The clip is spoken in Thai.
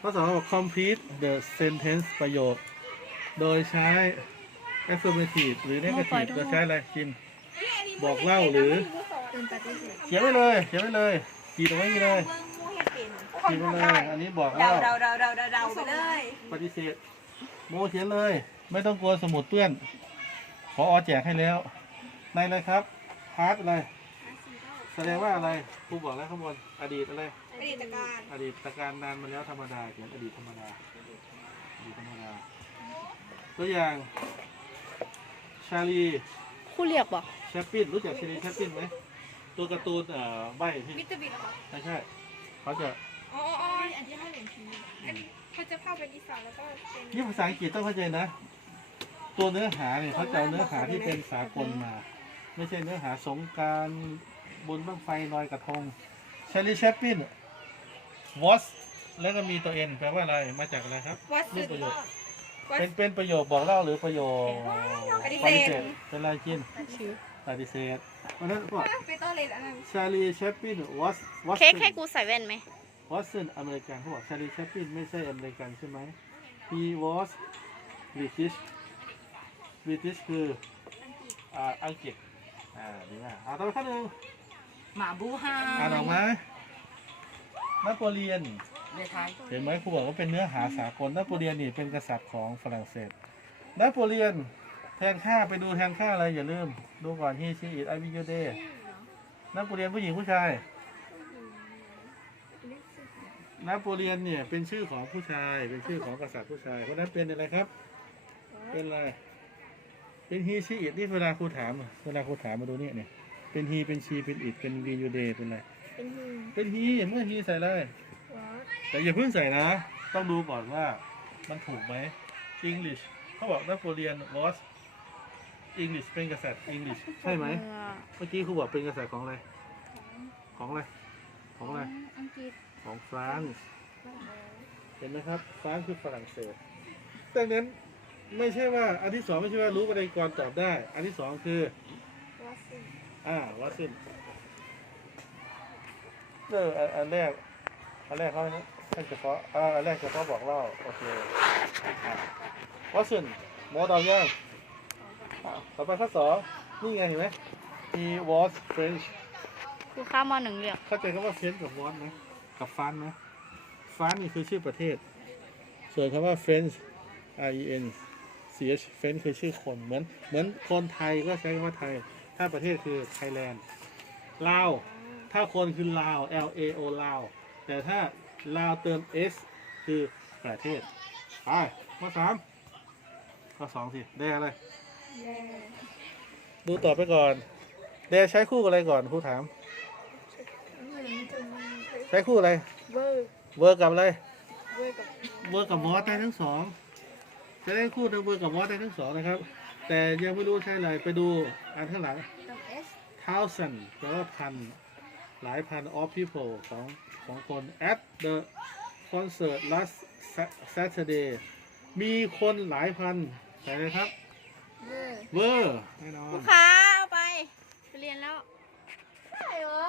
ข้อสองบอก complete the sentence ประโยค โดยใช้ affirmative หรือ negative โดยใช้อะไรจิน บอกเล่าหรือ เขียนไว้เลย เขียนไว้เลยขีดเอาไว้นี่เลยขีดไว้เลย อันนี้บอกเล่าเดาเดาเดาเดาเดาไปเลยปฏิเสธ โมเขียนเลย ไม่ต้องกลัวสมุดเปื้อน ขออแจกให้แล้ว ในอะไรครับ พาร์ทอะไร แสดงว่าอะไรครูบอกแล้วข้างบนอดีตอะไร อดีตการอดีตการนานมาแล้วธรรมดาเขียนอดีตธรรมดาอดีตธรรมดา ตัวอย่างชาลีคู่เรียกบอกแชปปินรู้จักชาลีแชปปินไหมตัวการ์ตูนเอ่อใบที่วิตามินเหรอไม่ใช่เขาจะอ๋ออ๋ออันที่ให้เหรียญทีอันนี้เขาจะเข้าเป็นอีสานแล้วก็เป็นนี่ภาษาอังกฤษต้องเข้าใจนะ ตัวเนื้อหาเนี่ยเขาจะเอาเนื้อหาที่เป็นสากลมา ไม่ใช่เนื้อหาสงกราร บนบ้างไฟลอยกระทงชาลีแชปปิน was แล้วก็มีตัว n แปลว่าอะไรมาจากอะไรครับวัดรูสุปดประโยควัดเป็นเป็นประโยคบอกเล่าหรือประโยคปฏิเสธ เป็นอะไรกินปฏิเสธเพราะฉะนั้นก็ไปต้อนเลนอันนั้นชาลีแชปปิน was was เค้กให้กูใส่แว่นไหม wasn't อเมริกันเขาบอกชาลีแชปปินไม่ใช่อเมริกันใช่ไหม he was British British คืออ่าอังกฤษอ่าดีมากเอาต่อไปข้อหนึ่ง หมาบูฮาอ่านออกไหมนโปเลียน เดทายเห็นไหมครูบอกว่าเป็นเนื้อหาสากลนโปเลียนนี่เป็นกษัตริย์ของฝรั่งเศสนโปเลียนแทนค่าไปดูแทนค่าอะไรอย่าลืม ดูก่อนที่ชีอิตไอวิยูเดนโปเลียนผู้หญิงผู้ชายนโปเลียนเนี่ยเป็นชื่อของผู้ชาย เป็นชื่อของกษัตริย์ผู้ชาย เพราะฉะนั้นเป็นอะไรครับ เป็นอะไร เป็นฮีชีอิตนี่เวลาครูถาม เวลาครูถามมาดูเนี่ยเนี่ย เป็นฮีเป็นชีเป็นอิดเป็นวียูเดเป็นอะไรเป็นฮีเป็นฮีเมื่อฮีใส่เลยแต่อย่าเพิ่งใส่นะ ต้องดูก่อนว่ามันถูกไหม English เขาบอกนโปเลียน was English เป็นกษัตริย์ English ใช่ไหมเมื่อกี้ครูบอกเป็นกษัตริย์ของอะไร ของอะไร ของอะไร อังกฤษของฟรานซ์เห็นไหมครับ ฟรานซ์คือฝรั่งเศสดังนั้นไม่ใช่ว่าอันที่สองไม่ใช่ว่ารู้ประเด็นก่อนตอบได้ อันที่สองคือ อ่าวัตซินเอออันอันแรก อันแรกเขาให้เฉพาะอ่าอันแรกเฉพาะบอกเล่าโอเคอ่าวัตซินหมอตอบยังอ่าต่อไปข้อสองนี่ไงเห็นไหม he was French ครูข้ามมหนึ่งเรียกเข้าใจคำว่า French กับ was ไหมกับฟานไหมฟานนี่คือชื่อประเทศ ส่วนคำว่า French R E N C H French คือชื่อคนเหมือน เหมือนคนไทยก็ใช้คำว่าไทย ถ้าประเทศคือ Thailand ลาวถ้าคนคือลาว L A O ลาวแต่ถ้าลาวเติม S คือประเทศไปข้อสามข้อสองสิได้อะไรดูต่อไปก่อนเดใช้คู่กับอะไรก่อนครูถาม ใช้คู่อะไร เวอร์เวอร์กับอะไร เวอร์กับเวอร์กับมอสได้ทั้งสอง จะได้คู่ทั้งเวอร์กับมอสได้ทั้งสองนะครับ แต่ยังไม่รู้ใช่อะไไปดูอันข้างหลัง thousand แปลว่าพัน หลายพัน of people ของของคน at the concert last Saturday มีคนหลายพันใช่ไหมครับ เบอร์เวอร์แน่นอลูกค้าเอาไป ไปเรียนแล้ว ใช่เหรอ